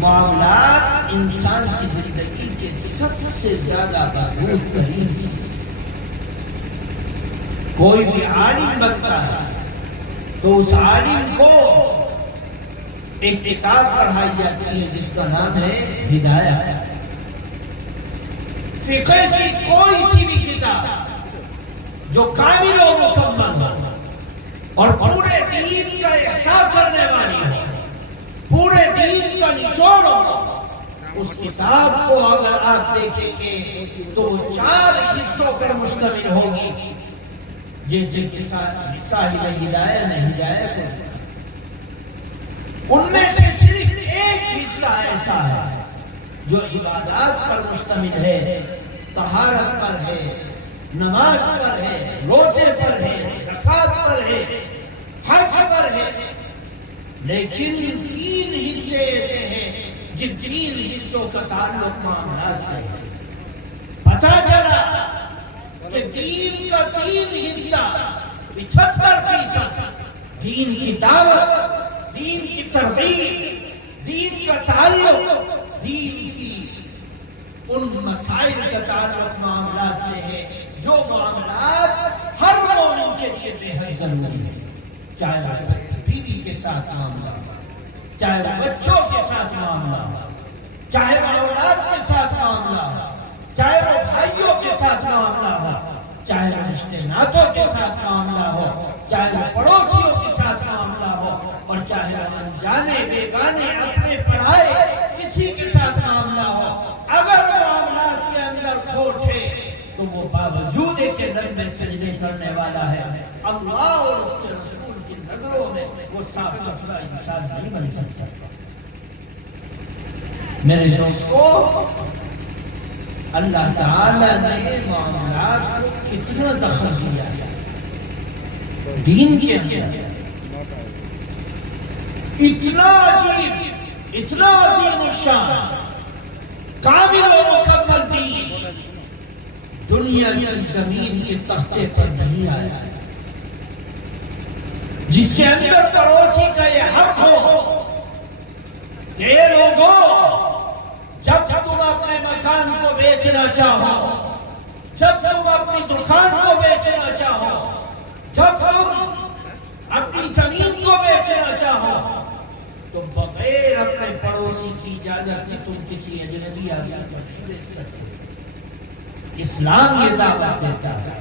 معاملات انسان کی زندگی کے سب سے زیادہ مضبوط ترین چیز. کوئی بھی عالم بنتا ہے تو اس عالم کو ایک کتاب پڑھائی جاتی ہے جس کا نام ہے ہدایت. فقہ کی کوئی سی بھی کتاب جو کامل و مکمل ہو اور پورے دین کا احساس کرنے والی ہو، پورے دین کا نچوڑ ہو، اس کتاب کو اگر آپ دیکھیں گے تو 4 حصوں پر مشتمل ہوگی، جیسے کہ صاحب ہدایت نے ہدایت کو لکھا. ان میں سے صرف ایک حصہ ایسا ہے جو عبادات پر مشتمل ہے، طہارت پر ہے، نماز پر ہے، روزے پر ہے، زکوٰۃ پر ہے، حج پر ہے. لیکن 3 حصے ایسے ہیں جن 3 حصوں کا تعلق معاملات سے ہے. پتہ چلا کہ دین کا 3 حصہ 75% دین کی دعوت، دین کی ترغیب، دین کا تعلق دین کی ان مسائل کا تعلق معاملات سے ہے جو معاملات ہر مومن کے لیے بے حد ضروری ہے. چاہے وہ بیوی کے ساتھ معاملہ ہو، چاہے وہ بچوں کے ساتھ معاملہ ہو، چاہے وہ اولاد کے ساتھ معاملہ ہو، چاہے وہ بھائیوں کے ساتھ معاملہ ہو، چاہے وہ رشتے ناتوں کے ساتھ معاملہ ہو، چاہے وہ پڑوسیوں کے ساتھ معاملہ ہو، اور چاہے وہ انجانے بیگانے اپنے پرائے کسی کے ساتھ معاملہ ہو. اگر معاملات کے اندر کھوٹ ہے تو وہ باوجود کے در میں سجدے کرنے والا ہے. اللہ اور اس کے رسول کی نظروں میں وہ صاف ستھرا انسان نہیں بن سکتا. میرے دوستو، اللہ تعالی نے معاملات کو کتنا دخل دیا ہے دین کے اندر. اتنا عجیب، اتنا عظیم الشان، کامل و مکمل دین دنیا کی زمین کے تختے پر نہیں آیا ہے، جس کے اندر پڑوسی کا یہ حق ہو کہ اے لوگوں، جب تم اپنے مکان کو بیچنا چاہو، جب تم اپنی دکان کو بیچنا چاہو، جب تم اپنی زمین کو بیچنا چاہو تو بغیر اپنے پڑوسی کی اجازت کے تم کسی اجنبی آدمی کو نہیں بیچ سکتے. اسلام یہ دعوت دیتا ہے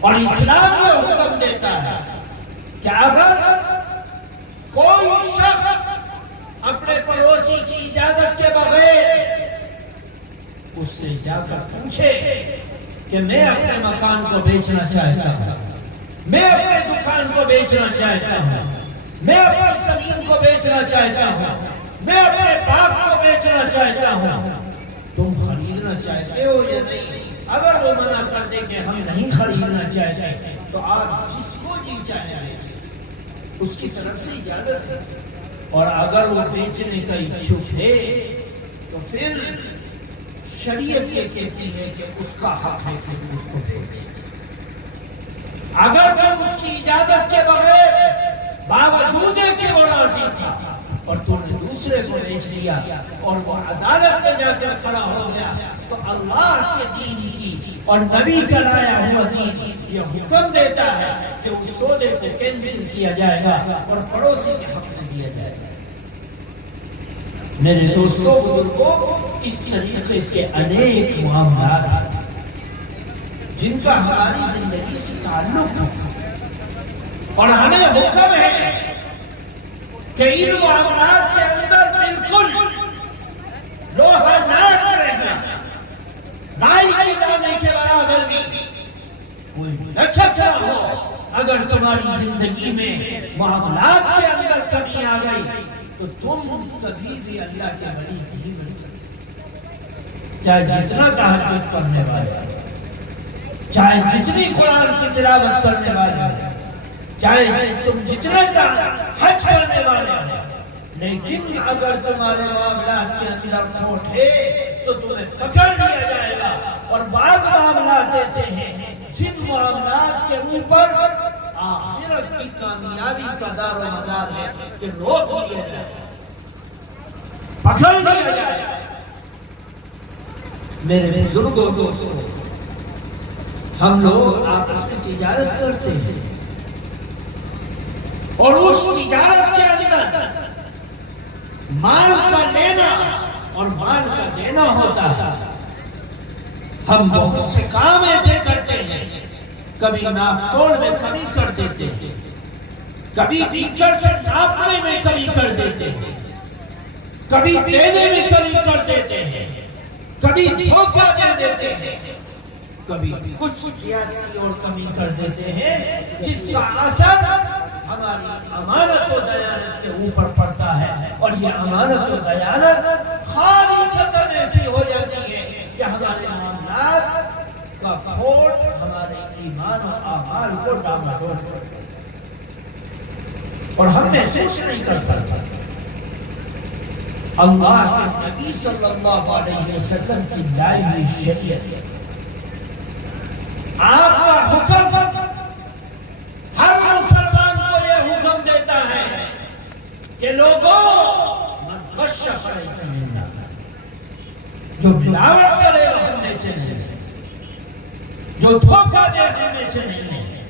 اور اسلام یہ حکم دیتا ہے کہ اگر کوئی شخص اپنے پڑوسی کی اجازت کے بغیر اس سے جا کر پوچھے کہ میں اپنے مکان کو بیچنا چاہتا ہوں، میں اپنے دکان کو بیچنا چاہتا ہوں، میں اپنی زمین کو بیچنا چاہتا ہوں، میں اپنے باغ کو بیچنا چاہتا ہوں، تم خریدنا چاہتے ہو یا نہیں؟ اگر وہ منع کر دے کہ ہم نہیں خریدنا چاہتے تو آپ جس کو جی چاہے بیچیں، اس کی طرف سے اجازت ہے. اور اگر وہ بیچنے کا اچھک ہے تو پھر شریعت یہ کہتی ہے کہ اس کا حق ہے کہ اس کو بیچے. اگر تم اس کی اجازت کے بغیر باوجود کہ وہ راضی تھا اور تم نے دوسرے کو بیچ لیا اور وہ عدالت میں جا کر کھڑا ہو گیا تو اللہ کے دین کی اور نبی کا لایا ہوا دین یہ حکم دیتا ہے کہ اس سودے کو کینسل کیا جائے گا اور پڑوسی کے حق میں دیا جائے گا. میرے دوستوں بزرگوں، اس طریقے کے انیک معاملات ہیں جن کا ہماری زندگی سے تعلق ہے اور ہمیں حکم ہے کہ ان معاملات کے اندر بالکل لوہا ناٹ رہنا، رائی کی دانے کے برابر بھی کوئی لچک نہ ہو. اگر تمہاری زندگی میں معاملات کے اندر کمی آ گئی تو تم کبھی بھی اللہ کے ولی نہیں بن سکتے. چاہے جتنا تہجد پڑھنے والے، چاہے جتنی قرآن کی تلاوت کرنے والے، چاہے تم جتنے حج کرنے والے ہیں، لیکن اگر تمہارے معاملات کے اندر کھوٹ ہے تو تمہیں پکڑ لیا جائے گا. اور بعض معاملات ایسے ہیں جن معاملات کے اوپر آخرت کی کامیابی کا دار و مدار ہے کہ روک لیا جائے. پکڑ لیا جائے۔ میرے بزرگوں دوستوں، ہم لوگ آپس میں تجارت کرتے ہیں اور اس تجارت کے اندر مال کا لینا اور مال کا دینا ہوتا ہے۔ ہم بہت سے کام ایسے کرتے ہیں، کبھی ناپ توڑ میں کمی کر دیتے ہیں، کبھی ٹیچر سے ناپنے میں کمی کر دیتے ہیں، کبھی دینے میں کمی کر دیتے ہیں، کبھی دھوکہ دے دیتے ہیں، کبھی کچھ زیادتی اور کمی کر دیتے ہیں، جس کا اثر ہماری امانت و دیانت کے اوپر پڑتا ہے، اور یہ امانت و دیانت خالصتاً ایسی ہو جاتی ہے کہ ہمارے معاملات کا کھوٹ ہمارے ایمان و اعمال کو ڈاماڈول کرتا ہے اور ہم محسوس نہیں کر پاتے۔ اللہ کے نبی صلی اللہ علیہ وسلم کی لائی ہوئی شریعت، آپ کا حکم ہر مسلمان کو یہ حکم دیتا ہے کہ لوگوں من غش فلیس منا، جو ملاوٹ کرے وہ ہم میں سے نہیں، جو دھوکہ دے ہم میں سے نہیں ہے،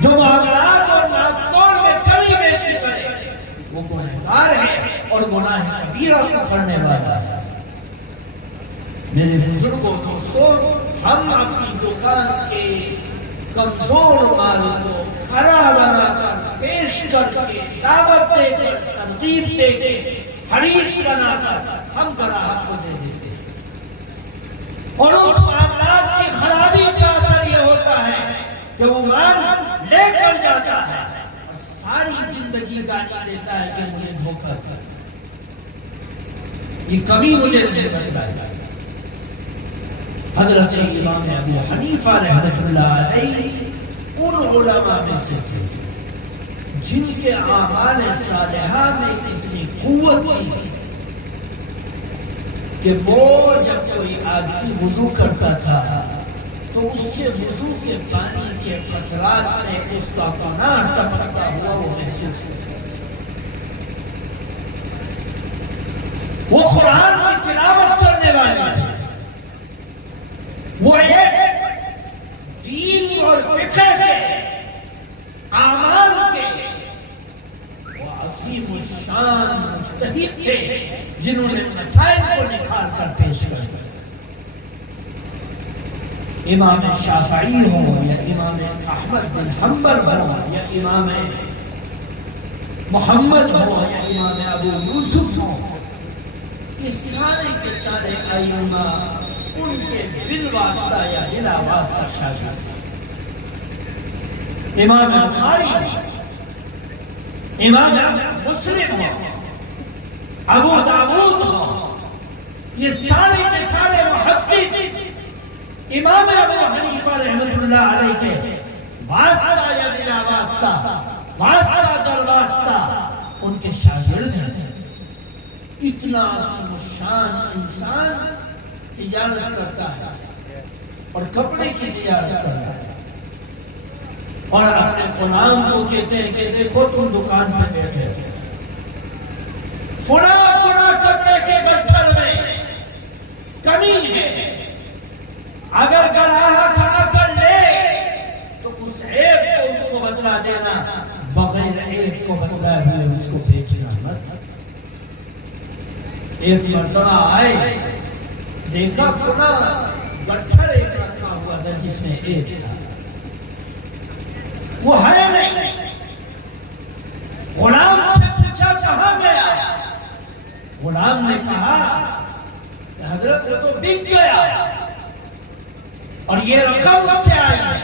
جو معاملات اور ناپتول میں کمی بیشی کرے وہ گنہگار ہے اور گناہ کبیرہ کو کرنے والا ہے۔ میرے بزرگوں دوستوں، ہم اپنی دکان کے کمزور مال کو کھڑا بنا کر، پیش کر کے، دعوت دے کر، ترغیب دے کے، حریص بنا کر ہم گراہک کو دے دیتے ہیں، اور اس معاملات کی خرابی کا اثر یہ ہوتا ہے کہ وہ مال لے کر جاتا ہے اور ساری زندگی گالی دیتا ہے کہ مجھے دھوکہ کر، یہ کبھی مجھے نہیں بتلایا۔ حضرت امام ابو حنیفہ رحمۃ اللہ علیہ ان علماء میں سے تھے جن کے اعمال صالحہ میں اتنی قوت تھی کہ وہ جب کوئی آدمی وضو کرتا تھا تو اس کے وضو کے پانی کے قطرات میں اس کا پناہ ٹپکتا ہوا وہ محسوس ہوتا۔ وہ قرآن کی تلاوت کرنے والے تھے، وہ ایک دین اور فقہ کے اعمال کے وہ عظیم الشان مجتہد تھے جنہوں نے مسائل کو نکال کر پیش کر۔ امام شافعی ہو یا امام احمد بن حنبل ہو یا امام محمد ہو یا امام ابو یوسف ہو، یہ سارے کے سارے ائمہ ان کے بل واسطہ یا بلا واسطہ شاگرد تھے۔ امام بخاری، امام مسلم ہو، ابو داؤد ہو، یہ سارے کے سارے محدث امام ابو حنیفہ رحمۃ اللہ علیہ کے واسطہ یا بلا واسطہ، واسطہ در واسطہ ان کے شاگرد ہیں۔ اتنا عظیم الشان انسان تجارت کرتا ہے اور کپڑے کی تجارت کرتا ہے اور اپنے غلام کو کہتے ہیں کہ دیکھو تم دکان پہ بیٹھے فلاں کپڑے کے گٹھڑ میں کمی ہے، اگر گراہک آ کر لے تو اس عیب کو اس کو بتلا دینا، بغیر عیب کو بتلائے ہوئے اس کو بیچنا مت۔ ایک مرتبہ آئے، دیکھا فلاں گٹھڑ ایک رکھا ہوا تھا جس میں عیب تھا، وہ ہے نہیں۔ غلام سے پوچھا کہاں گیا؟ غلام نے کہا کہ حضرت وہ تو بک گیا اور یہ رقم اس سے آئی ہے۔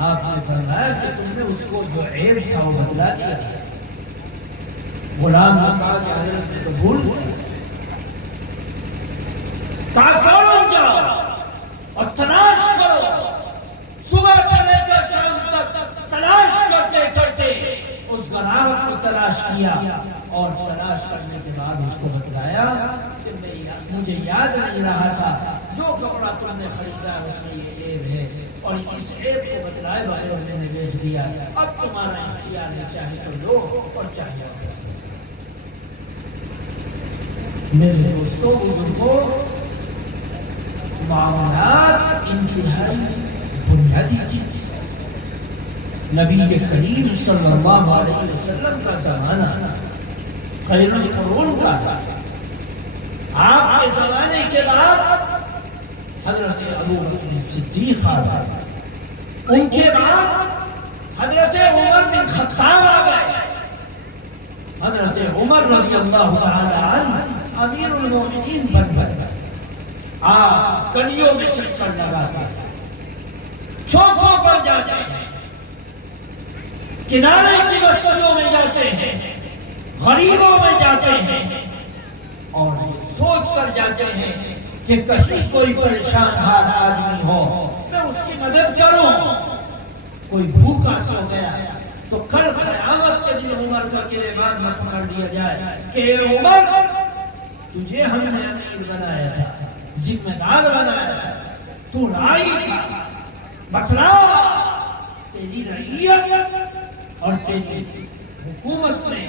آپ نے فرمایا کہ تم نے اس کو جو عیب تھا وہ بتلا دیا۔ غلام نے کہا کہ حضرت نے تو بھول گیا۔ کہا فوراً جاؤ اور تلاش کرو، صبح سے لے کر شام تک تلاش کرتے کرتے اس گراہک کو تلاش کیا، اور تلاش کرنے کے بعد اس کو بتلایا کہ مجھے یاد نہیں رہا تھا جو کپڑا تم نے خریدا اس میں یہ عیب ہے، اور اس عیب کو بتلائے بغیر میں نے بیچ دیا، اب تمہارا اختیار ہے، چاہے تو لو اور چاہے واپس۔ میرے دوستوں بزرگوں، معاملات انتہائی بنیادی چیز ہے۔ نبی کریم صلی اللہ علیہ وسلم کا زمانہ خیر القرون کا تھا۔ آپ کے زمانے کے بعد حضرت ابو بکر صدیق آ گئے، ان کے بعد حضرت عمر بن خطاب آ گئے۔ حضرت عمر رضی اللہ تعالی عنہ امیر المومنین بن گئے۔ آپ گلیوں میں چکر لگاتے ہیں، چوکوں پر جاتے ہیں، کنارے کی بستیوں میں جاتے ہیں، غریبوں میں جاتے ہیں، اور سوچ کر جاتے ہیں کہ کہیں کوئی پریشان حال آدمی ہو میں اس کی مدد کروں۔ کوئی بھوکا سو گیا تو کل قیامت کے دن عمر کا گریبان نہ پکڑ لیا جائے کہ اے عمر، تجھے ہم نے امیر بنایا تھا، ذمہ دار بنایا تھا، تو رائی تھا، بتلا تیری رعیت اور تیری حکومت میں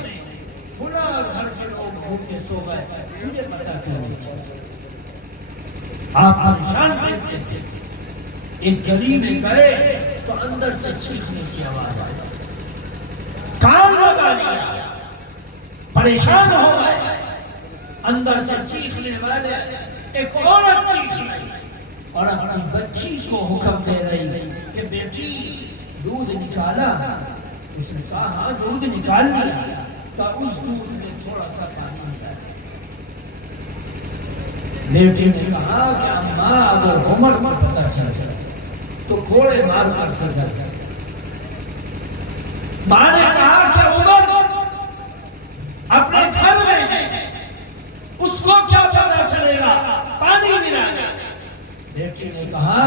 فلاں گھر کے لوگ بھوکے سو گئے، تجھے پتا کیوں نہیں چلتا؟ آپ پریشان بیٹھتے تھے۔ ایک گلی میں گئے تو اندر سے چیخنے کی آواز آئی، کان لگا لیا، پریشان ہو گئے۔ اندر سے چیخنے والے ایک عورت چیخی اور اپنی بچی کو حکم دے رہی کہ بیٹی دودھ نکالا؟ اس نے کہا ہاں دودھ نکال لیا۔ کہ اس دودھ میں تھوڑا سا پانی ملا۔ بیٹی نے کہا کہ اماں اگر عمر کو پتہ چل جائے تو کوڑے مار کر سزا دے۔ ماں نے کہا کہ عمر اپنے گھر میں ہے، اس کو کیا پتہ چلے گا، پانی ملا۔ بیٹی نے کہا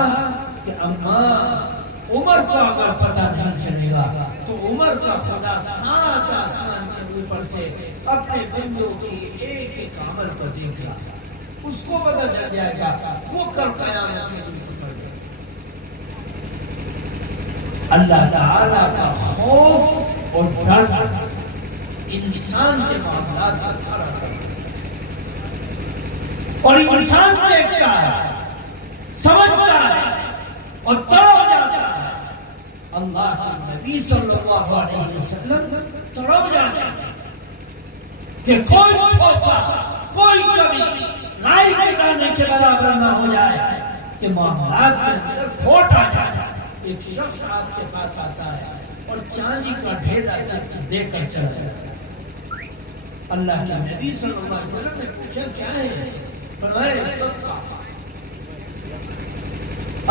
کہ اماں عمر کو اگر پتہ نہیں چلے گا تو عمر کا خدا سات آسمان کے اوپر سے اپنے بندوں کی ایک ایک عمل کو دیکھ رہا ہے، اس کو پتہ چل جائے گا، وہ کل قیامت کے دن پکڑ گئے۔ اللہ تعالیٰ کا خوف اور ڈر انسان کے معاملات پر کھڑا کرتا ہے، اور انسان دیکھتا ہے، سمجھتا ہے اور تڑپ جاتا ہے۔ اللہ کے نبی صلی اللہ علیہ وسلم تڑپ جاتے ہیں کہ کوئی دھوکہ، کوئی کمی رائے گرانے کے برابر نہ ہو جائے کہ معاملات کے اندر کھوٹ آ جائے۔ ایک شخص آپ کے پاس آتا ہے اور چاندی کا ڈھیلا دے کر چلا جاتا ہے۔ اللہ کے نبی صلی اللہ علیہ وسلم نے پوچھا کیا ہے؟ فرمایا صدقہ۔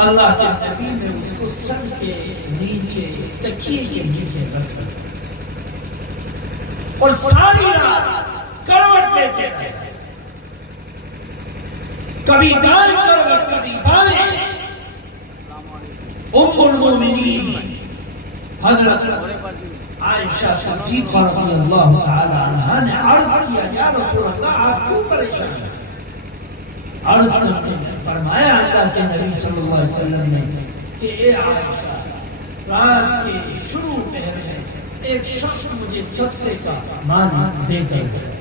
اللہ کے نبی نے اس کو سر کے نیچے تکیے کے نیچے رکھ دیا اور ساری رات کروٹ لیتے رہے، کبھی دائیں کروٹ کبھی بائیں۔ ام المومنین حضرت عائشہ صدیقہ رضی اللہ تعالی عنہا نے عرض کیا یا رسول اللہ آپ کیوں پریشان ہیں؟ عرض کرتے ہیں فرمایا اللہ کے نبی صلی اللہ علیہ وسلم نے کہ اے عائشہ، رات کے شروع پہر میں ایک شخص مجھے صدقے کا مال دے کر گیا،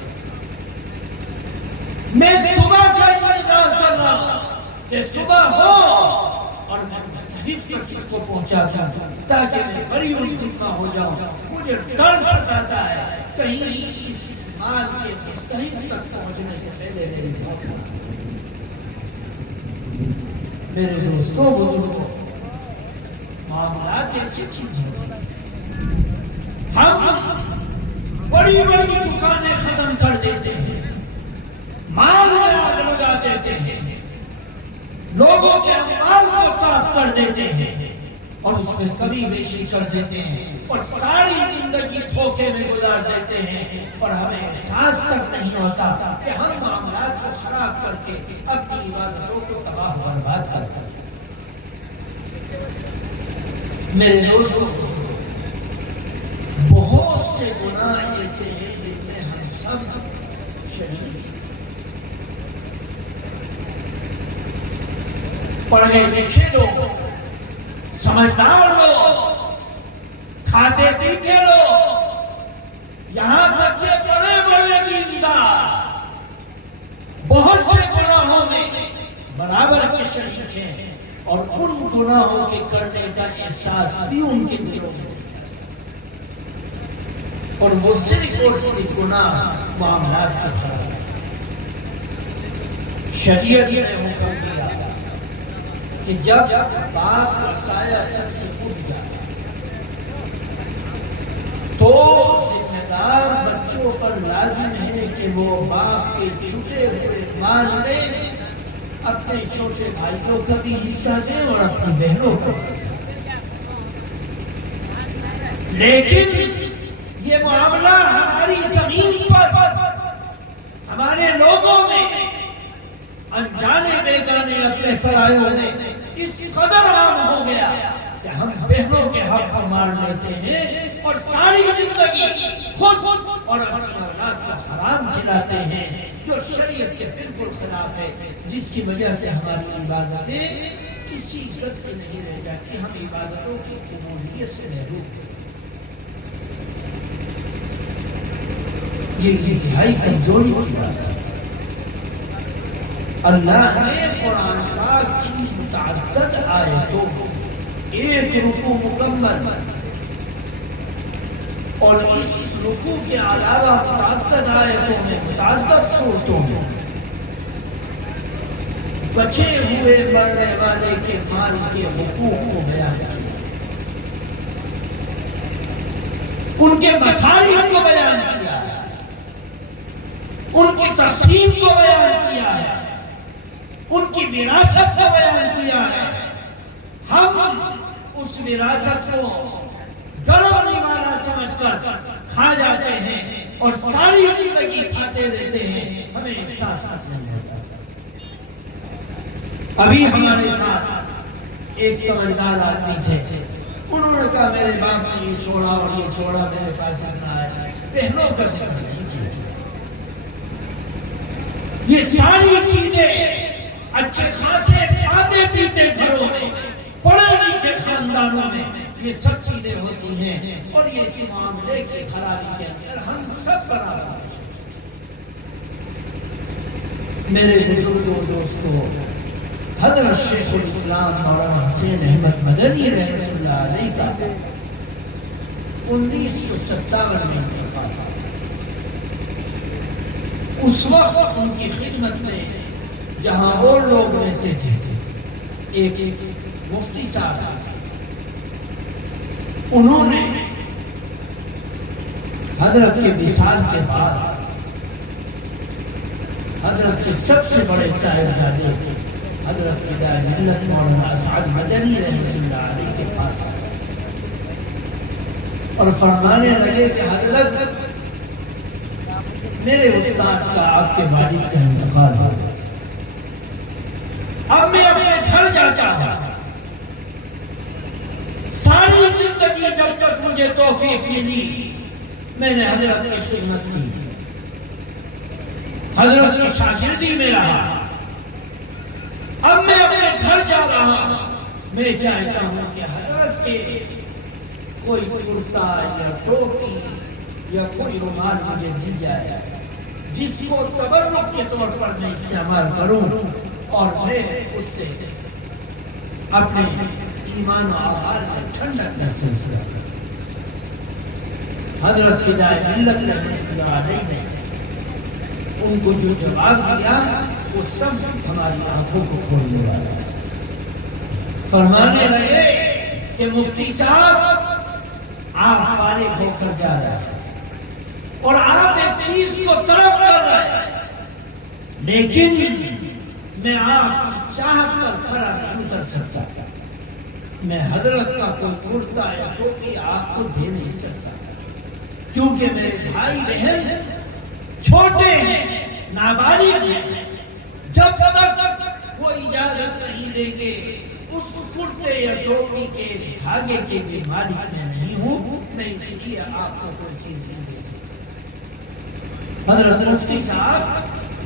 میں صبح کا انتظار کر رہا ہوں کہ صبح ہو اور میں مستحق پر کس کو پہنچا دوں تاکہ میں بری ذمہ ہو جاؤں۔ مجھے ڈر ستاتا ہے کہیں اس مال کے مستحق تک پہنچنے سے پہلے میری موت ہو۔ میرے دوستوں بزرگوں، معاملات ایسی چیز ہیں، ہم بڑی بڑی دکانیں ختم کر دیتے ہیں، مال میں آگ لگا دیتے ہیں، لوگوں کے اموال کو صاف کر دیتے ہیں اور اس میں کمی بیشی کر دیتے ہیں اور ساری زندگی دھوکے میں گزار دیتے ہیں اور ہمیں احساس تک نہیں ہوتا کہ ہم معاملات کو خراب کر کے اپنی عبادتوں کو تباہ و برباد کرتے ہیں۔ میرے دوستوں، بہت سے گناہ ایسے ہیں جن میں ہم سب شریک ہیں۔ پڑھے لکھے لوگ، سمجھدار لوگ، کھاتے پیتے لوگ، یہاں تک کہ بڑے بڑے دیندار برابر کے شریک ہیں اور ان گناہوں کے کرنے کا احساس بھی ان کے دلوں میں، اور وہ صرف اور صرف گناہ معاملات کے خلاف۔ شریعت نے حکم دیا کہ جب باپ کا سایہ سر سے اٹھ جائے تو ذمہ دار بچوں پر لازم ہے کہ وہ باپ کے چھوٹے ہوئے مال میں اپنے چھوٹے بھائیوں کا بھی حصہ دیں اور اپنی بہنوں کا بھی حصہ دیں۔ لیکن یہ معاملہ ہماری زمین پر ہمارے لوگوں میں انجانے بیگانے اپنے پرایوں میں اس قدر عام ہو گیا کہ ہم بہنوں کے حق کو مار لیتے ہیں اور ساری زندگی خود اور اپنی اولاد کو حرام کھلاتے ہیں، جو شریعت کے بالکل خلاف ہے، جس کی وجہ سے ہماری عبادتیں کسی قدر نہیں رہ جاتی، ہم عبادتوں کی قبولیت سے محروم ہیں۔ یہ انتہائی کمزوری کی بات ہے۔ اللہ نے قرآن پاک کی متعدد آیتوں کو ایک رکوع مکمل اور اس رکوع کے علاوہ متعدد آیتوں میں متعدد صورتوں میں بچے ہوئے مرنے والے کے مال کے حقوق کو بیان کیا، ان کے مسائل کو بیان کیا ہے، ان کی تقسیم کو بیان کیا ہے، ان کی وراثت کو بیان کیا ہے۔ ہم اس وراثت کو گرم نوالا سمجھ کر کھا جاتے ہیں اور ساری زندگی کھاتے رہتے ہیں، ہمیں احساس نہیں ہوتا۔ ابھی ہمارے ساتھ ایک سمجھدار آدمی تھے، انہوں نے کہا میرے باپ نے یہ چھوڑا اور یہ چھوڑا، میرے پاس اتنا ہے، بہنوں کا ذکر نہیں کیا۔ یہ ساری چیزیں اچھے خاصے کھاتے پیتے گھروں میں، پڑھے لکھے خاندانوں میں یہ سب چیزیں ہوتی ہیں، اور یہ اس معاملے کی خرابی کے اندر ہم سب برابر ہیں۔ میرے بزرگوں دوستوں، حضرت شیخ الاسلام مولانا حسین احمد مدنی رحمۃ اللہ علیہ کا 1957 میں انتقال ہوا۔ اس وقت ان کی خدمت میں جہاں اور لوگ رہتے تھے، ایک مفتی صاحب، انہوں نے حضرت کے وصال کے بعد حضرت کے سب سے بڑے صاحبزادے حضرت فدائے ملت مولانا اسعد مدنی رحمۃ اللہ علیہ کے پاس آئے اور فرمانے لگے کہ حضرت میرے استاد کا آپ کے والد کا انتقال ہو گیا، اب میں اپنے گھر جاتا ہوں، ساری زندگی جب تک مجھے توفیق ملی میں نے حضرت کی خدمت کی، حضرت کی شاگردی میں رہا، اب میں اپنے گھر جا رہا ہوں، میں چاہتا ہوں کہ حضرت کے کوئی کرتا یا ٹوپی یا کوئی رومال مجھے مل جائے جس کو تبرک کے طور پر میں استعمال کروں اور میں اس سے اپنے ایمان و اعمال میں ٹھنڈک محسوس کروں۔ حضرت فدائے ملت رحمۃ اللہ علیہ نے ان کو جو جواب دیا وہ سب ہماری آنکھوں کو کھولنے والا ہے۔ فرمانے لگے کہ مفتی صاحب آپ فارغ ہو کر جا رہے ہیں اور آپ ایک چیز کو طلب کر رہے ہیں، لیکن میں آپ چاہت پر کھڑا نہیں اتر سکتا، میں حضرت کا کوئی کرتا یا ٹوپی آپ کو دے نہیں سکتا، کیونکہ میرے بھائی بہن چھوٹے ہیں، نابالغ ہیں، جب تک وہ اجازت نہیں دیں گے اس کرتے یا ٹوپی کے دھاگے کے بھی مالک میں نہیں ہوں، میں اس لیے آپ کو کوئی چیز نہیں دے سکتا۔ حضرت مفتی صاحب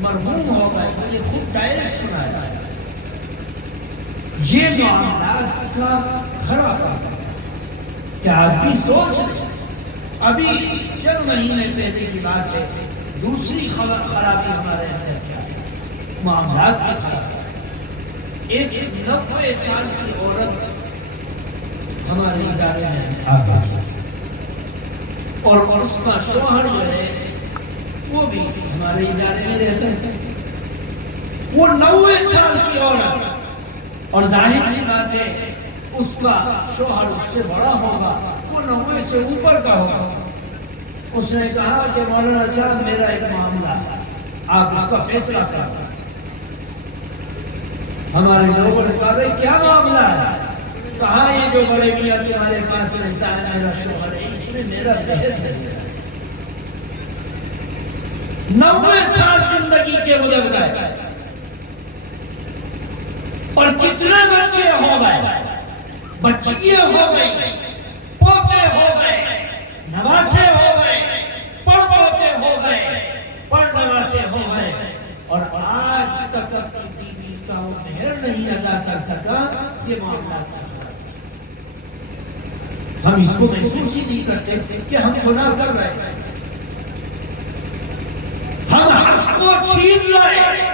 مرحوم ہو گئے، مجھے خود ڈائریکٹ سنایا یہ معاملات کا کھڑا کرتا کہ آپ بھی سوچ رہے، ابھی چند مہینے پہلے کی بات ہے، دوسری خرابی ہمارے اندر کیا ہے، معاملات کی خرابی۔ ایک 90 سال کی عورت ہمارے ادارے میں آ گئی اور اس کا شوہر جو ہے وہ بھی ہمارے ادارے میں رہتا ہے. وہ 90 سال کی عورت اور ظاہر سی بات ہے اس کا شوہر اس سے بڑا ہوگا, وہ 90 سے اوپر کا ہوگا. اس نے کہا کہ مولانا صاحب میرا ایک معاملہ ہے, آپ اس کا فیصلہ کریں. ہمارے لوگوں نے کہا بھائی کیا معاملہ ہے؟ کہا یہ جو بڑے میاں تمہارے پاس رہتا ہے میرا شوہر ہے, اس میں میرا بہت ہے. 90 سال زندگی کے مدد گئے اور کتنے بچے ہو گئے, بچیاں ہو گئی, پوتے ہو گئے, نواسے ہو گئے, پڑ پوتے ہو گئے, پڑ نواسے ہو گئے, اور آج تک اپنی بیوی کا وہ مہر نہیں ادا کر سکا. یہ معاملہ ہم اس کو محسوس ہی نہیں کرتے کہ ہم گناہ کر رہے ہیں, ہم حق کو چھین رہے,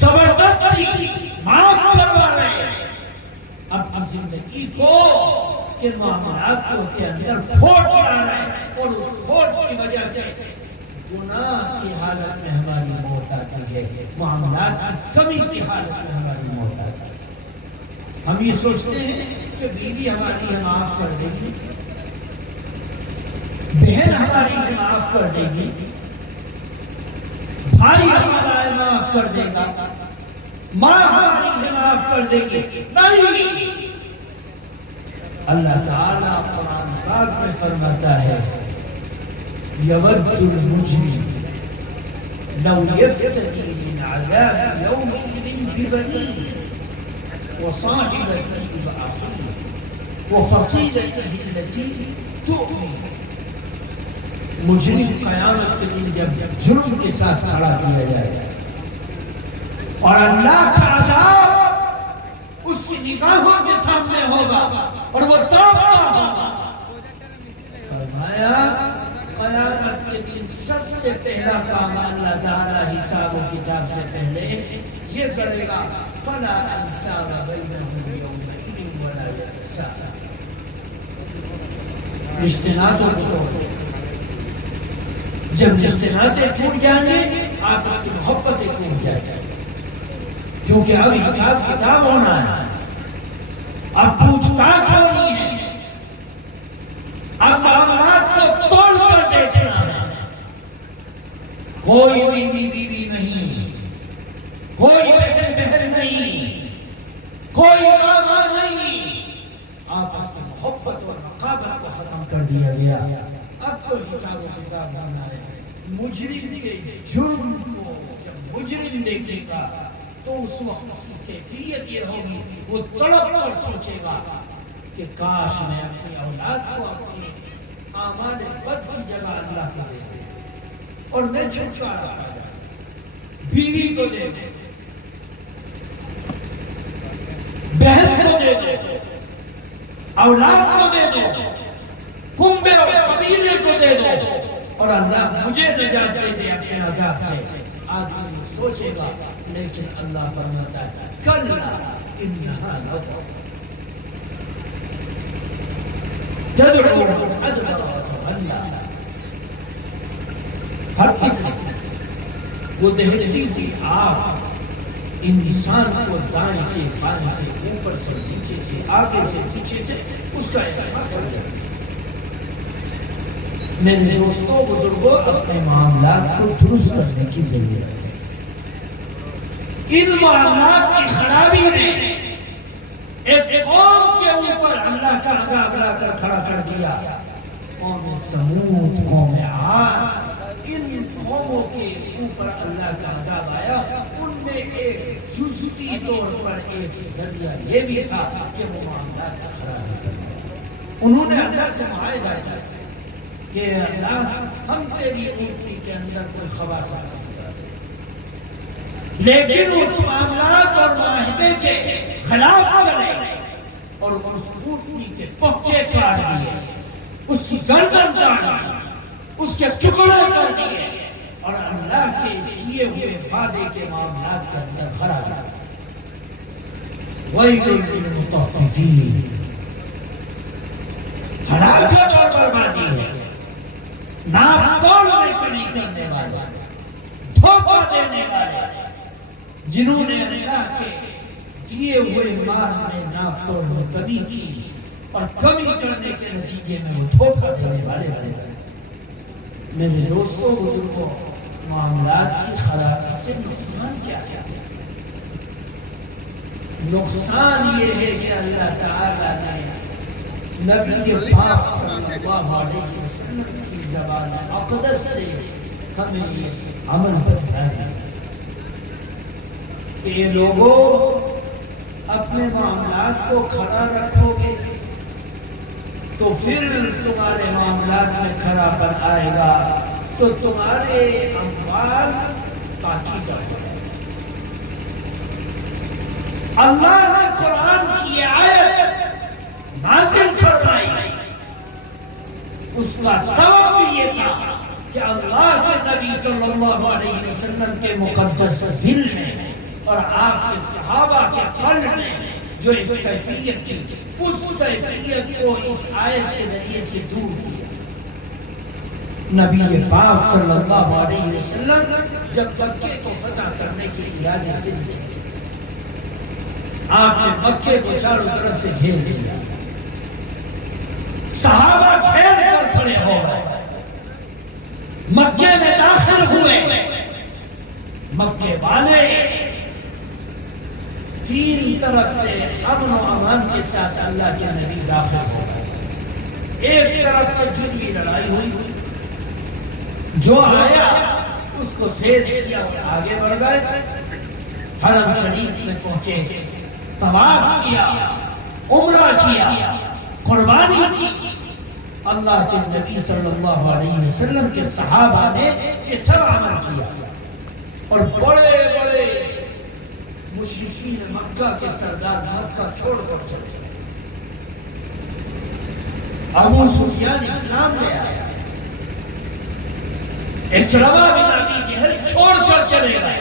زبردستی معاف کروا رہے ہیں. اب ہم زندگی کو کے معاملات کے اندر کھوٹ لا رہے ہیں اور اس کھوٹ کی وجہ سے گناہ کی حالت میں ہماری موت آتی ہے, معاملات کی کمی کی حالت میں ہماری موت آتی ہے. ہم یہ سوچتے ہیں کہ بیوی ہماری ہے معاف کر دے گی, بہن ہماری ہے معاف کر دے گی, بھائی ہمارا ہے معاف کر دے گا, ماں ہماری ہے معاف کر دے گی. نہیں, اللہ تعالیٰ قرآن پاک میں فرماتا ہے یود المجرم لو یفتدی من عذاب یومئذ ببنیہ وصاحبته وأخيه وفصيلته التي تؤويه. مجرم قیامت کے دن جب جرم کے ساتھ کھڑا کیا جائے اور اللہ کا عذاب اس کی نگاہوں کے سامنے ہوگا اور وہ تڑپتا ہوگا, فرمایا قیامت کے دن سب سے پہلا کام اللہ تعالیٰ حساب و کتاب سے پہلے یہ کرے گا فلا انساب بینہم یومئذ ولا یتساءلون. رشتے ناتوں کو توڑ, جب رشتے ناتے ٹوٹ جائیں گے آپ اس کی محبتیں ٹوٹ جائیں گے, کیونکہ اب حساب کتاب ہونا ہے, اب پوچھ تاچھ ہونی ہے, اب معاملات کو توڑ کر دیکھنا ہے. کوئی بیوی بیوی نہیں, کوئی بہن بہن نہیں, کوئی ماما نہیں, آپس کی محبت اور رقابت کو ختم کر دیا گیا. اب تو حساب و کتاب ہونا ہے. مجرم کے جرم کو جب مجرم دیکھے گا تو اس وقت اس کی کیفیت یہ ہوگی, وہ تڑپ کر سوچے گا کہ کاش میں اپنی اولاد کو اپنی اعمال بد کی جگہ اللہ کو دے دے اور میں چھٹکارا پایا, بیوی کو دے دے, بہن کو دے دے, اولاد کو دے دو, کنبے اور قبیلے کو دے دو, اور اللہ مجھے نجات دے دے اپنے عذاب سے. آدمی سوچے گا, لیکن اللہ فرماتا ہے کلا انہا لظى تدعو من ادبر وتولى. ہر کسی وہ دہتی ہوئی آگ انسان کو دائیں سے بائیں سے اوپر سے نیچے سے آگے سے پیچھے سے اس کا احساس ہو جائے. میرے دوستوں بزرگوں, اپنے معاملات کو درست کرنے کی ضرورت ہے. ان معاملات کی خرابی نے ایک قوم کے اوپر اللہ کا عذاب لا کر کھڑا کر دیا. قوم سمود, قوم عاد, ان قوموں کے اوپر اللہ کا عذاب آیا. ان میں ایک جزئی طور پر ایک ذریعہ یہ بھی تھا کہ وہ معاملات کا خرابی کرنا. انہوں نے اللہ سے معاہدہ کیا کہ اللہ ہم تیری اونٹنی کے اندر کوئی خواص نہیں کرتے, لیکن اس معاملات اور معاہدے کے خلاف چلے اور اس اونٹنی کے پکچے کاٹ دیے, اس کی گردن کاٹ دی, اس کے ٹکڑے کر دیے اور اللہ کے کیے ہوئے وعدے کے معاملات کے اندر خراب. وَيْلٌ لِّلْمُطَفِّفِينَ، ہلاکت اور بربادی ہے ناپ توڑنے کے نہیں کرنے والے، دھوکہ دینے والے، جنہوں نے اللہ کے دیے ہوئے مال میں ناپ توڑ میں کمی کی اور کمی کرنے کے نتیجے میں وہ دھوکہ دینے والے بنے۔ میرے دوستوں بزرگوں، معاملات کی خرابی سے نقصان کیا ہے؟ نقصان یہ ہے کہ اللہ تعالیٰ نے نبی پاک صلی اللہ علیہ وسلم کی زبان اقدس سے ہمیں یہ عمل بتایا کہ یہ لوگوں اپنے معاملات کو کھڑا رکھو گے تو پھر تمہارے معاملات میں کھڑا پر آئے گا تو تمہارے اموال پاکیزہ ہو جائے۔ اللہ نے قرآن کی آیت نازل فرمائی، اس کا سبب بھی یہ تھا کہ اللہ کے نبی صلی اللہ علیہ وسلم کے مقدس دل میں اور آپ کے صحابہ کے قلب میں جو ایک کیفیت تھی، اس کیفیت کو اس آیت کے ذریعے سے دور کیا۔ نبی پاک صلی اللہ علیہ وسلم جب مکے کو فتح کرنے کے ارادے سے نکلے، آپ نے مکے کو چاروں طرف سے گھیر لیا، صحابہ گھیر کر کھڑے ہو گئے، مکے میں داخل ہوئے، مکے والے تین طرف سے امن و امان کے ساتھ اللہ کے نبی داخل ہو گئے۔ ایک طرف سے جنگی لڑائی ہوئی، جو آیا اس کو زیر کیا اور آگے بڑھ گئے، حرم شریف میں پہنچے، طواف کیا، عمرہ کیا، قربانی کی۔ اللہ کے نبی صلی اللہ علیہ وسلم کے صحابہ نے یہ سب عمل کیا، اور بڑے بڑے مشرکین مکہ کے سردار مکہ چھوڑ کر چلے۔ ابو سفیان اسلام لے آیا، اکرمہ بن ابی جہل چھوڑ کر چلے گئے،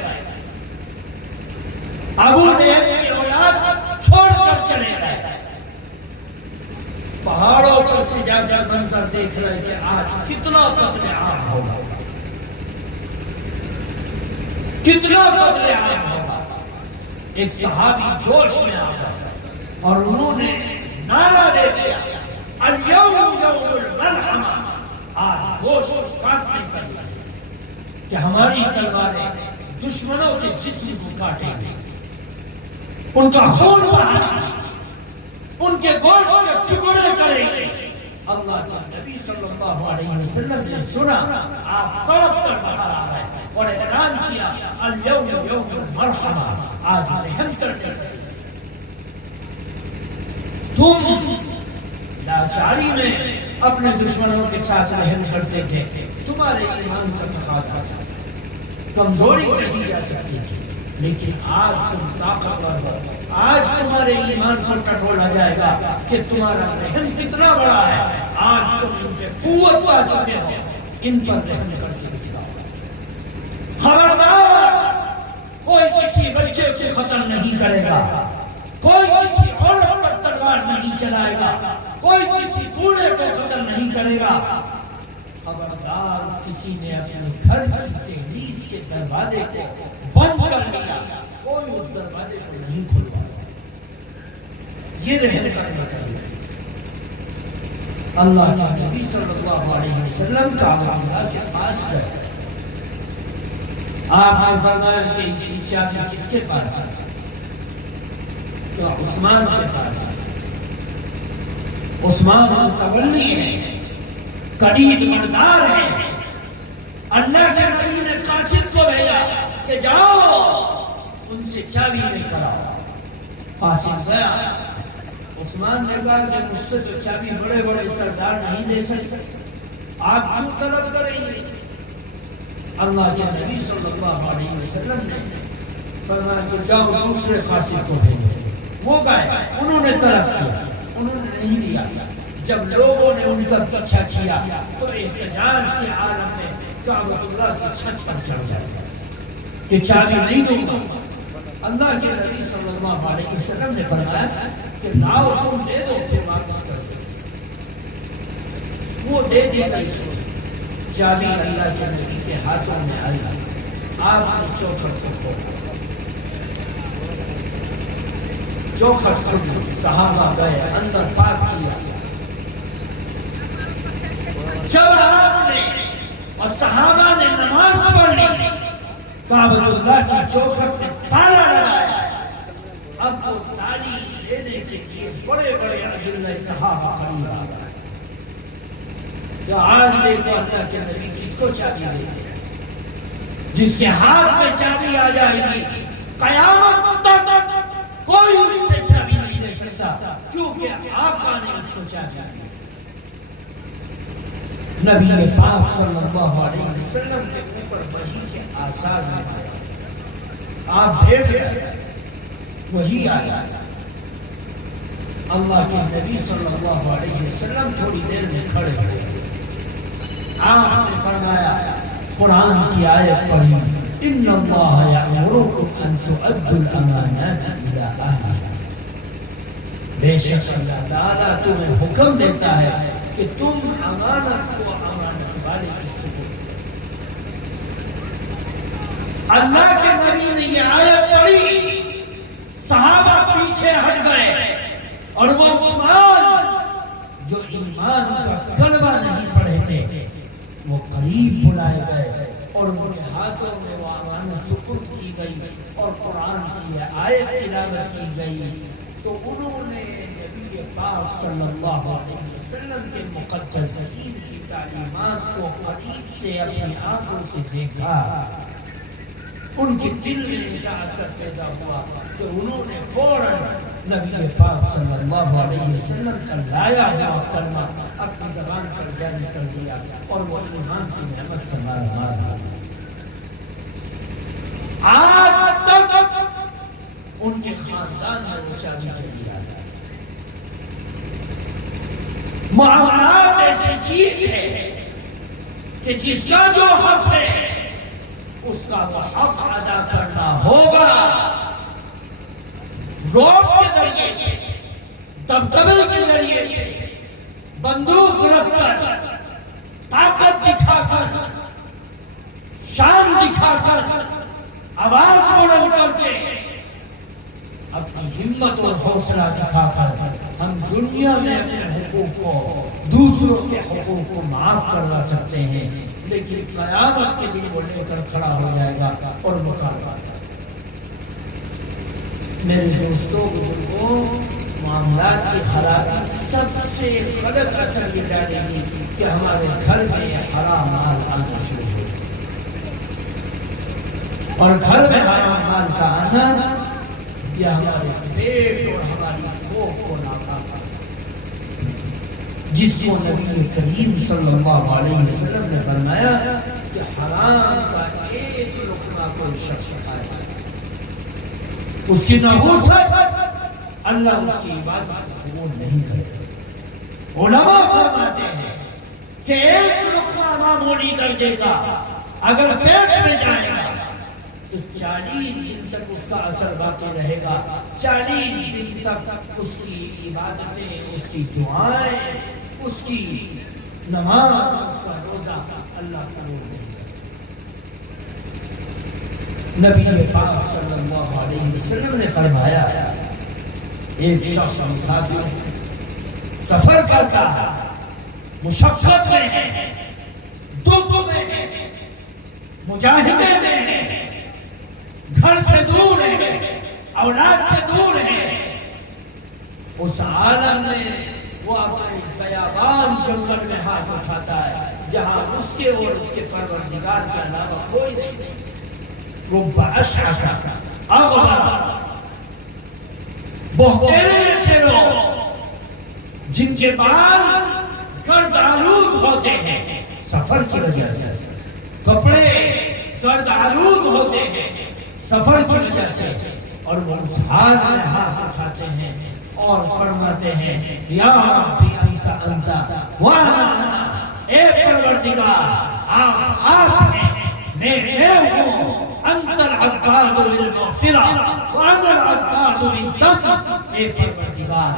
ابو لہب کی اولاد چھوڑ کر چلے گئے۔ پہاڑوں پر سے جا جا منظر دیکھ رہے کہ آج کتنا قتل عام ہوگا، کتنا قتل عام ہوگا۔ ایک صحابی جوش میں آ گیا اور انہوں نے نعرہ دے دیا، الیوم یوم الملحمہ، آج گوشت کاٹنے کا دن ہے کہ ہماری تلواریں دشمنوں کے جسم کو کاٹیں گے، ان کا خون بہائیں گے، ان کے گوشت کے ٹکڑے کریں گے۔ اللہ کے نبی صلی اللہ علیہ وسلم نے سنا، آپ تڑپ کر باہر آ گئے اور اعلان کیا، الیوم یوم المرحمہ، آج رحم کرنے کا دن۔ تم لاچاری میں اپنے دشمنوں کے ساتھ رحم کرتے تھے، تمہارے ایمان کا تقاضا تھا، کمزوری کہی جا سکتی تھی، لیکن آج تم طاقتور ہو، آج تمہارے ایمان پر ٹٹولا جائے گا کہ تمہارا رحم کتنا بڑا ہے۔ آج تم ان پہ قوت پا چکے ہو، ان پر رحم کر کے دکھاؤ۔ خبردار، کوئی کسی بچے کو قتل نہیں کرے گا، کوئی کسی عورت پر تلوار نہیں چلائے گا، کوئی کسی بوڑھے کو قتل نہیں کرے گا۔ خبردار، کسی نے اپنے گھر کی دہلیز کے دروازے کو بند کر لیا، کوئی اس دروازے کو نہیں کھلوایا۔ یہ رحم کرنے کا دن۔ اللہ کے نبی صلی اللہ علیہ وسلم کا معاملہ کے پاس گئے، آپ نے فرمایا کہ اس کی چابی کس کے پاس ہے؟ تو عثمان کے پاس ہے۔ عثمان متولی ہے، قریب مردار ہے۔ اللہ کے نبی نے قاسم کو بھیجا کہ جاؤ ان سے چابی لے کر آؤ۔ قاسم گیا، عثمان نے کہا کہ مجھ سے تو چابی بڑے بڑے سردار نہیں دے سکتے، آپ کیوں طلب کریں گے؟ اللہ کے نبی صلی اللہ علیہ وسلم نے فرمایا کہ جاؤ دوسرے قاسم کو بھیجو۔ وہ گئے، انہوں نے طلب کیا، انہوں نے نہیں دیا۔ جب لوگوں نے ان کا پیچھا کیا تو احتجاج کے عالم میں کعبۃ اللہ کی چھت پر چڑھ جائے کہ چابی نہیں دوں گا۔ اللہ کے نبی صلی اللہ علیہ وسلم نے فرمایا کہ لاؤ تم دے دو پھر واپس کر دو. وہ دے دی گئی چابی اللہ کے نبی کے ہاتھوں میں آئی. آپ نے چوکھٹ کو کھولا, چوکھٹ کھلی, صحابہ گئے اندر پاک کیا. جب آپ نے اور صحابہ نے نماز پڑھ لی, کعبۃ اللہ کی چوکھٹ میں تالا لگایا. اب وہ تالی لینے کے لیے بڑے بڑے اجلہ صحابہ قریب آ گئے. کہ آج دیکھو اللہ کے نبی کس کو چابی دے گے, جس کے ہاتھ میں چابی آ جائے گی قیامت تک کوئی اس سے چابی نہیں دے سکتا, کیونکہ آقا نے اس کو چابی دی. نبی پاک صلی اللہ علیہ وسلم کے اوپر وحی کے آثار میں آیا. آپ بھیٹ گئے, وحی آیا. اللہ کے نبی صلی اللہ علیہ وسلم تھوڑی دیر میں کھڑے ہوئے. آپ نے فرمایا, قرآن کی آیت پڑھی, ان اللہ یأمرکم ان تؤدوا الامانات الی اہلہا. بے شک اللہ تعالیٰ تمہیں حکم دیتا ہے کہ تم امانت کو امانت والے کی سپرد کرو. اللہ کے نبی نے یہ آیت پڑھی, صحابہ پیچھے ہٹ گئے, اور وہ عثمان جو ایمان کا کلمہ نہیں پڑھے تھے وہ قریب بلائے گئے, اور ان کے ہاتھوں میں وہ امانت سپرد کی گئی, اور قرآن کی آیت تلاوت کی گئی. تو انہوں نے نبی پاک صلی اللہ علیہ وسلم کے مقدس دین کی تعلیمات کو قریب سے اپنی آنکھوں سے دیکھا. ان کے دل میں ایسا اثر پیدا ہوا کہ انہوں نے فوراً نبی پاک صلی اللہ علیہ وسلم کا لایا ہوا کلمہ اپنی زبان پر جاری کر دیا, اور وہ ایمان کی نعمت سے مالا مال. آج تک ان کے خاندان میں وہ چابی چلی آ رہا ہے. معاملات ایسی چیز ہے کہ جس کا جو حق ہے اس کا وہ حق ادا کرنا ہوگا. روب کے ذریعے سے, دبدبے کے ذریعے سے, بندوق رکھ کر, طاقت دکھا کر, شان دکھا کر, آواز بلند کر کے, اپنی ہمت اور حوصلہ دکھا کر ہم دنیا میں اپنے حقوق کو, دوسروں کے حقوق کو معاف کروا سکتے ہیں, لیکن قیامت کے دن وہ لے کر کھڑا ہو جائے گا اور مقابلہ. میرے دوستوں, بزرگوں, معاملات کی خرابی سب سے غلط اثر یہ ڈالے گی کہ ہمارے گھر میں حرام مال آنا شروع ہو, اور گھر میں حرام مال کا آنا یہ ہمارے پیٹ اور ہماری بھوک کو ناکام کرتا ہے. جس کو نبی کریم صلی اللہ علیہ وسلم نے فرمایا کہ حرام کا ایک لقمہ کوئی شخص کھائے, اس کی نحوست اللہ اس کی عبادت قبول نہیں کرے. علماء فرماتے ہیں کہ ایک لقمہ معمولی درجے کا اگر پیٹ میں جائے گا تو 40 دن تک اس کا اثر باقی رہے گا. 40 دن تک اس کی عبادتیں, اس کی دعائیں, اس کی نماز, اس کا روزہ اللہ قبول نہیں کرے. نبی پاک صلی اللہ علیہ وسلم نے فرمایا, ایک شخص مسافر سفر کرتا ہے, مشقت میں ہے, دکھ میں ہے, مجاہدے میں ہے, گھر سے دور ہے, اولاد سے دور ہے. اس عالم میں وہ اپنے بیابان جنگل میں ہاتھ اٹھاتا ہے جہاں اس کے اور اس کے پروردگار کے علاوہ کوئی نہیں. وہ باشعث اغبر, بہترے ایسے لوگ جن کے بال گرد آلود ہوتے ہیں سفر کی وجہ سے, کپڑے گرد آلود ہوتے ہیں سفر کی وجہ سے, اور وہ اس حال میں ہاتھ اٹھاتے ہیں اور فرماتے ہیں یا ربی انت انت وانا, اے پروردگار آپ ہیں, میں ہوں, انت العباد للمغفور مغفرہ وعند العباد الذنب، اے پروردگار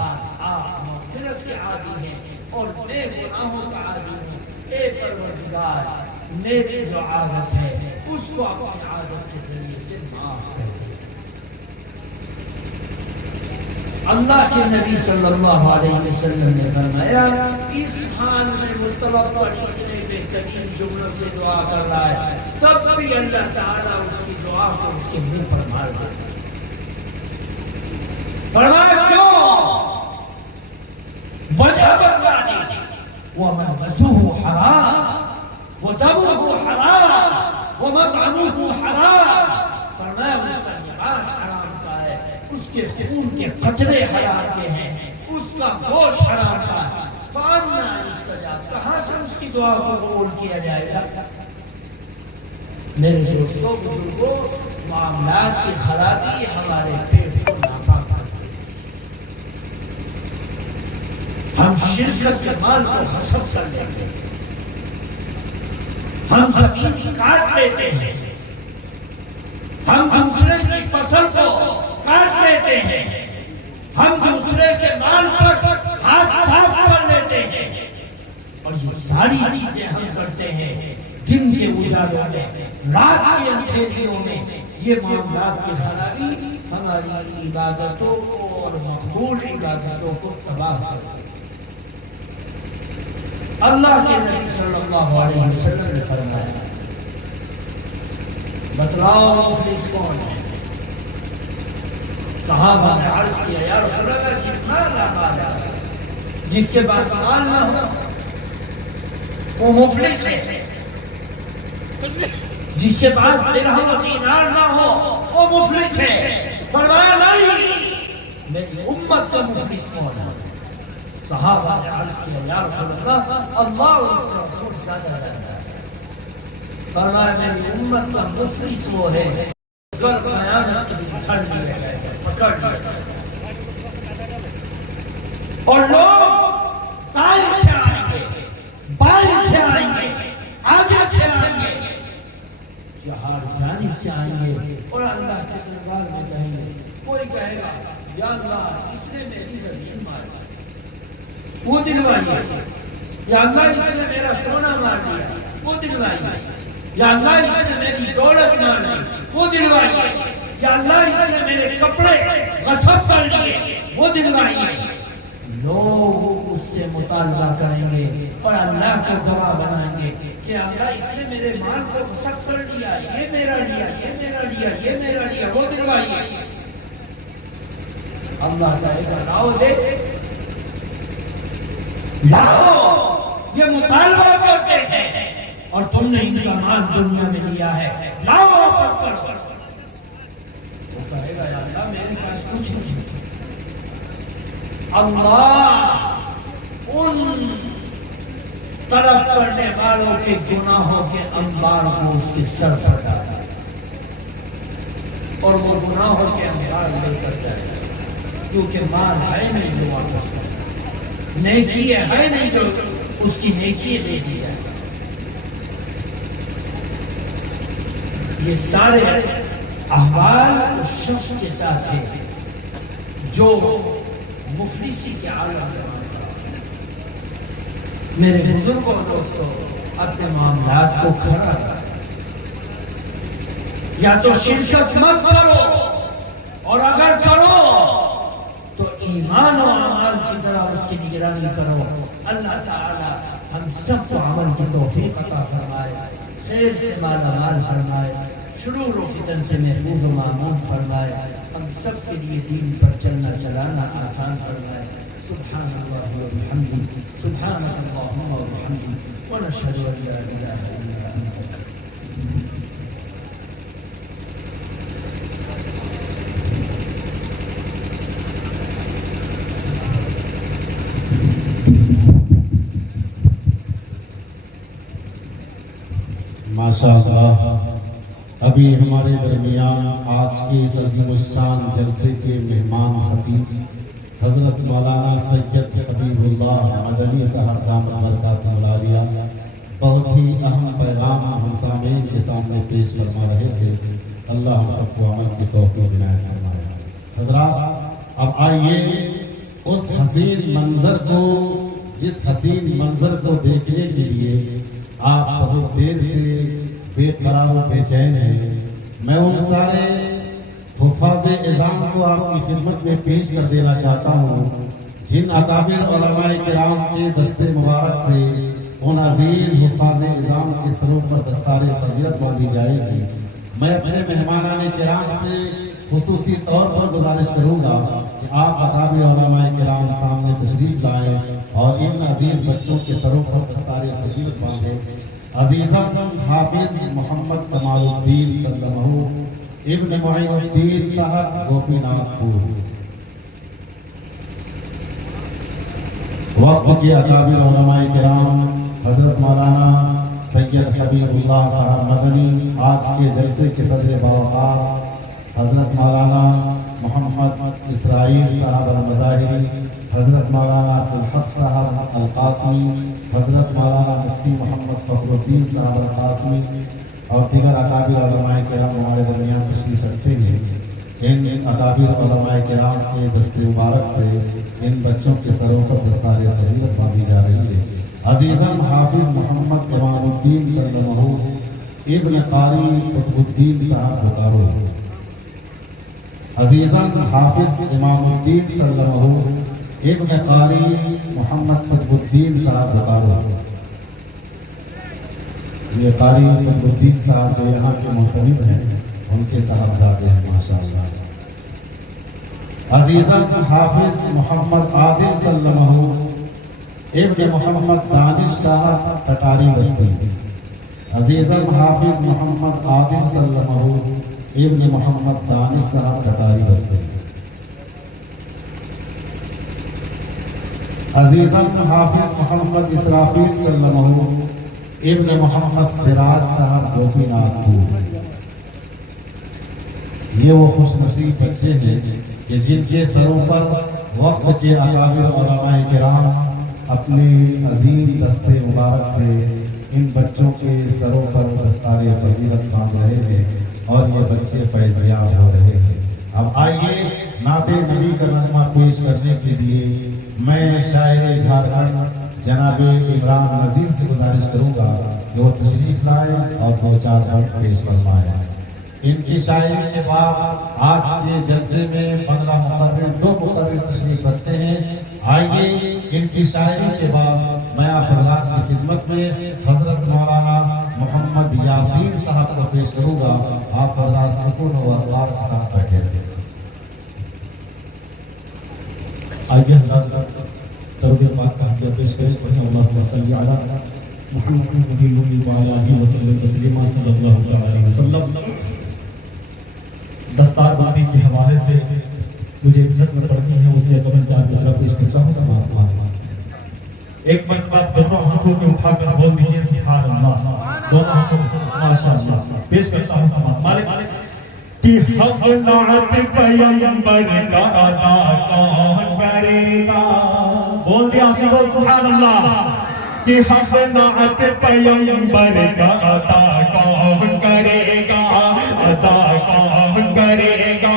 آپ مغفرت کے عادی ہیں اور میں گناہوں کا عادی ہوں، اے پروردگار میری جو عادت ہے اس کو اپنی عادت کے ذریعے سے معاف کر دے۔ اللہ کے نبی صلی اللہ علیہ وسلم نے فرمایا اس حال میں مطلب اتنے بہترین جملوں سے دعا کر رہا ہے، تب بھی اللہ تعالیٰ اس کی دعا کو اس کے منہ پر مار دے۔ فرمایا کیوں؟ وجہ بتلانی وَمَلْبَسُهُ حَرَامٌ وَدَمُهُ حَرَامٌ وَمَطْعَمُهُ حَرَامٌ، فرمایا اس کا لباس حرام کا ہے، اس کے خون کے قطرے حرام کے ہیں، اس کا گوشت حرام کا ہے، فَأَنَّىٰ يُسْتَجَابُ، کہاں سے اس کی دعا کو قبول کیا جائے گا؟ میرے دوستوں بزرگوں، معاملات کی خرابی ہمارے پیٹ کو ناپاک کرتی ہے، ہم شرکت کے مال کو حسب کر لیتے ہیں، ہم زمین کاٹ لیتے ہیں، ہم دوسرے کی فصل کو کاٹ لیتے ہیں، ہم دوسرے کے مال پر ہاتھ صاف کر لیتے ہیں، اور یہ ساری چیزیں ہم کرتے ہیں دن کے اجالوں میں، رات کے اندھیریوں میں۔ یہ معاملات کی خرابی ہماری عبادتوں کو اور مقبول عبادتوں کو تباہ کرتی ہے۔ اللہ کے نبی صلی اللہ علیہ وسلم نے فرمایا بتلاؤ مفلس کون ہے؟ صحابہ نے عرض کیا یا رسول اللہ جتنا مال ہے جس کے پاس مال نہ ہو وہ مفلس ہے، جس کے پاس درہم و دینار نہ ہو وہ مفلس ہے۔ فرمایا نہیں، میری امت کا مفلس کون ہے؟ صحابہ نے عرض کیا یا رسول اللہ اللہ اور اس کا رسول زیادہ جانتا ہے۔ فرمایا میری امت کا مفلس وہ ہے کل قیامت کے دن دھڑ لیا جائے گا، پکڑ لیا جائے گا، اور لوگ دائیں سے آئیں گے، بائیں سے آئیں گے، آگے سے آئیں گے، یا ہر جانب سے آئیں گے، اور اللہ کے دربار میں کہیں گے، کوئی کہے گا یا اللہ اس نے میری زمین ماری وہ دلوائیے، یا اللہ اس نے میرا سونا مار دیا وہ دلوائیے، یا اللہ اس نے میری دولت مار دی وہ دلوائیے، یا اللہ اس نے میرے کپڑے غصب کر لیے وہ دلوائیے۔ لوگ اس سے مطالبہ کریں گے اور اللہ کو گواہ بنائیں گے کہ اللہ اس نے میرے مال کو غصب کر لیا، یہ میرا لیا، یہ میرا لیا، یہ میرا لیا، وہ دلوائیے۔ اللہ کہے گا لاؤ دے، لاؤ، یہ مطالبہ کرتے ہیں اور تم نے ان کا مال دنیا میں لیا ہے، لاؤ واپس کرو۔ وہ کہے گا یا اللہ میرے پاس کچھ نہیں۔ اللہ ان طلب کرنے والوں کے گناہوں کے انبار کو اس کے سر پر ڈالا اور وہ گناہوں کے انبار لے کر جائے گا، کیونکہ مال ہے نہیں جو واپس کر سکتا، نیکی ہے نہیں جو اس کی نیکی لے دی جائے۔ یہ سارے احوال اس شخص کے ساتھ ہیں جو مفلسی کے عالم میں مانتا ہے۔ میرے بزرگوں اور دوستوں، اپنے معاملات کو کھڑا کریں، یا تو شرکت مت کرو، اور اگر کرو تو ایمان و اعمال کی طرح اس کی نگرانی کرو۔ اللہ تعالی ہم سب کو عمل کی توفیق عطا فرمائے، خیر سے مالا مال فرمائے، شرور و فتن سے محفوظ و معمون فرمائے، ہم سب کے لیے دین پر چلنا چلانا آسان فرمائے۔ سبحان اللہ و بحمدہ، سبحانک اللہم و بحمدہ، ونشہد ان لا الہ الا انت۔ ماشاءاللہ، ابھی ہمارے درمیان آج کے اس عظیم الشان جلسے کے مہمان خطیب حضرت مولانا سید حبیب اللہ مدنی صاحب دامت برکاتہ العالیہ بہت ہی اہم پیغام ہم سامعین کے سامنے پیش فرما رہے تھے۔ اللہ ہم سب کو عمل کی توفیق عنایت فرمائے۔ حضرات اب آئیے اس حسین منظر کو، جس حسین منظر کو دیکھنے کے لیے آپ بہت دیر سے بے قرار و بے چین ہیں، میں ان سارے حفاظ اذان کو آپ کی خدمت میں پیش کر دینا چاہتا ہوں جن اکابر علماء کرام کے دستے مبارک سے ان عزیز حفاظ اذان کے سروں پر دستار فضیلت باندھی جائے گی۔ میں اپنے مہمانان کرام سے خصوصی طور پر گزارش کروں گا کہ آپ اکابر علماء کرام سامنے تشریف لائیں اور ان عزیز بچوں کے سروں پر دستار فضیلت باندھیں۔ عزیزم حافظ محمد کمال الدین سلمہ ابن معین الدین صاحب گوپی ناتھ پور، وقت کے اکابر علماء کرام حضرت مولانا سید حبیب اللہ صاحب مدنی، آج کے جلسے کے صدر باوقار حضرت مولانا محمد اسرائیل صاحب المظاہری، حضرت مولانا عبدالحق صاحب القاسمی، حضرت مولانا مفتی محمد فخر الدین صاحب القاسمی اور دیگر اکابر علماء کرام ہمارے درمیان تشریف رکھتے ہیں۔ ان اکابر علماء کرام کے دستے مبارک سے ان بچوں کے سروں پر دستار فضیلت باندھی جا رہی ہے۔ عزیزم حافظ محمد امام الدین سلمہ ابن قاری قطب الدین صاحب بکارو، عزیزم حافظ امام الدین سلمہ ابن قاری محمد قطب الدین صاحب بکارو۔ یہ قاری قطب الدین صاحب جو یہاں کے محتمم ہیں، ان کے صاحبزادے ہیں ماشاءاللہ۔ عزیزم حافظ محمد عادل سلمہ ابن محمد دانش صاحب کٹاری بستی، عزیزم حافظ محمد عادل سلمہ ابن محمد دانش صاحب کٹاری بستی، عزیزم حافظ محمد اسرافیل سلمہ ابن محمد سراج صاحب گوپی ناتھ پور۔ یہ وہ خوش نصیب بچے ہیں کہ جن کے سروں پر وقت کے اکابر علماء کرام اپنے عظیم دستے مبارک سے ان بچوں کے سروں پر دستار فضیلت باندھ رہے ہیں اور یہ بچے فیضیاب ہو رہے ہیں۔ اب آئیے نعت نبی کا نغمہ پیش کرنے کے لیے میں شاعر جھارکھنڈ جناب عمران نذیر سے گزارش کروں گا کہ وہ تشریف لائیں اور دو چار بند پیش فرمائیں۔ ان کی شاعری کے بعد آج کے جلسے میں بنگلہ مقرر دو مقرر تشریف رکھتے ہیں۔ آئیے ان کی شاعری کے بعد میں آپ حضرات کی خدمت میں حضرت مولانا محمد یاسین صاحب کو پیش کروں گا۔ آپ حضرات سکون و وقار کے ساتھ بیٹھے رہیں۔ آئیے حضرات تربیت پاک کا حدیہ پیش کریں۔ اللہم صلی علی محمد نبی الامی وعلی آلہ وسلم تسلیما صلی اللہ علیہ وسلم۔ دستار بندی کے حوالے سے مجھے ایک نظم پڑھنی ہے، اسے قبل چار دوسرا پیش کرتا ہوں۔ ایک مرتبہ دونوں ہاتھوں کے اٹھا کر بول دیجیے سبحان اللہ، دونوں ہاتھوں ماشاءاللہ پیش کرتا ہوں۔ سماعت مالک کہ حق نعت پیغمبر کا ادا کون کرے گا، بول دیا عاشقو سبحان اللہ، کہ حق نعت پیغمبر کا ادا کون کرے گا، ادا کون کرے گا،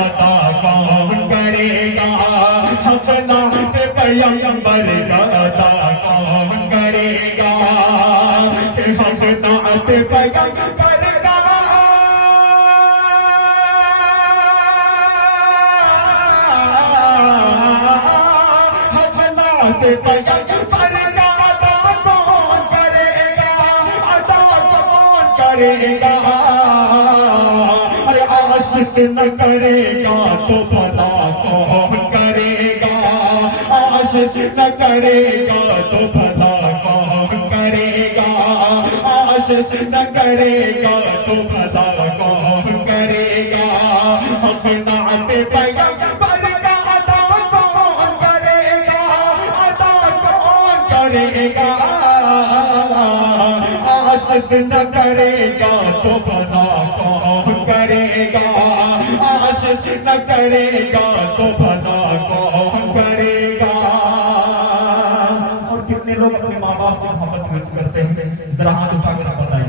ادا کون کرے گا، حق نعت پیغمبر کا ادا کون کرے گا، کہ حق نعت پیغمبر کا حق نعت پیغمبر کا ادا کون کرے گا، ادا کون کرے گا، ارے عاشق نہ کرے گا تو بھلا کون کرے گا، عاشق نہ کرے گا تو بھلا کون کرے گا، عاشق نہ کرے گا تو بھلا کون کرے گا، حق نعت پیغمبر کا ادا کون کرے گا، ادا کون کرے گا، عاشق نہ کرے گا تو بھلا کون کرے گا، عاشق نہ کرے گا تو بھلا کون کرے گا۔ اور کتنے لوگ اپنے ماں باپ سے محبت کرتے ہیں، ذرا ہاتھ اٹھا کر بتائیں۔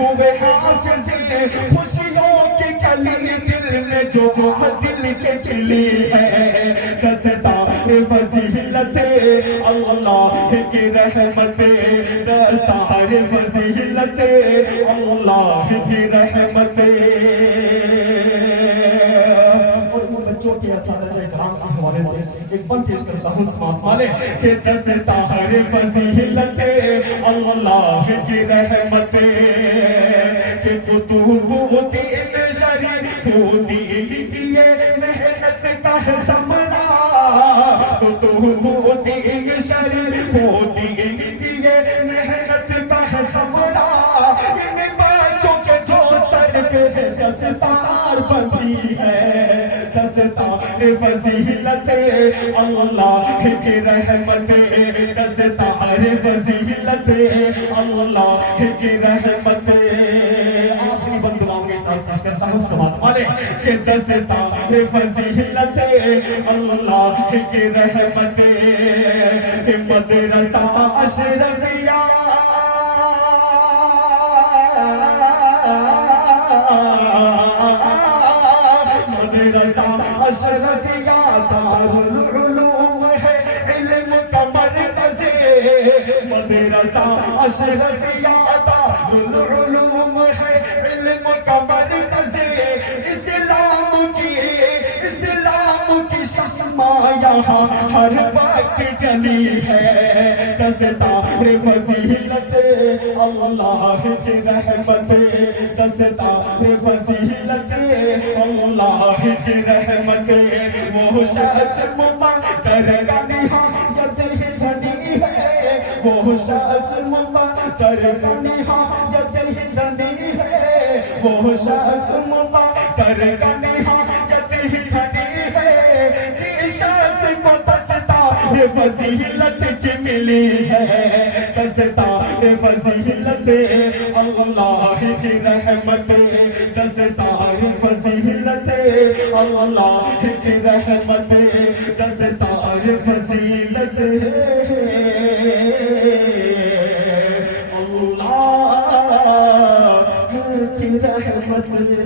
ہوئے حافظ خوشیوں کی کلی دل میں جو دل کے کلی ہے دستار فضیلت اللہ کی رحمت دستار فضیلت اللہ کی رحمت بچوں کے اساتذہ کرام کے حوالے سے ایک بند پیش کرتا ہوں سماعت والے کہ دستار فضیلت اللہ کی رحمت کہ کتب دین شریف دین کیے محنت کا ہے ثمرہ کتب دین شریف دین کیے محنت کا ہے ثمرہ ان بچوں کے جو سر پہ دستار بندھی ہے دستار فضیلت اللہ کی رحمت دستار فضیلت اللہ کی رحمت آخری بند دعاؤں کے ساتھ ساتھ کرتا ہوں سماعت والے کہ دستار فضیلت اللہ کی رحمت مدرسہ اشرفیہ مدرسہ اشرفیہ دارالعلوم ہے علم کا مرکز مدرسہ اشرفیہ دارالعلوم ہے علم کا مرکز اسلام کی شمع یہاں ہر وقت جلی ہے دستار فضیلت اللہ کی رحمت دستار فضیلت اللہ کی رحمت وہ شخص مقدر کا نہایت ہی دھنی ہے وہ شخص مقدر کا نہایت ہی دھنی ہے وہ شخص مقدر کا نہایت ہی دھنی ہے جس شخص کو دستار فضیلت کی ملی ہے دستار فضیلت اللہ کی رحمت دستار فضیلت اللہ کی رحمت دستار فضیلت اللہ کی رحمت